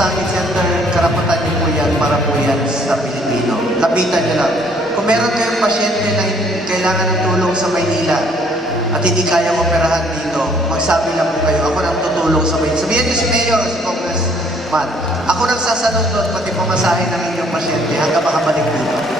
Islamic Center, karapatan niyo po yan para po yan sa Pilipino. Lapitan niyo lang. Kung meron kayong pasyente na kailangan ng tulong sa Maynila at hindi kayang operahan dito, magsabi lang po kayo, ako nang tutulong sa Maynila. Sabihin niyo si Mayor si Congressman, ako nang sasalot doon, pati pamasahe ng inyong pasyente hanggang makabalik dito.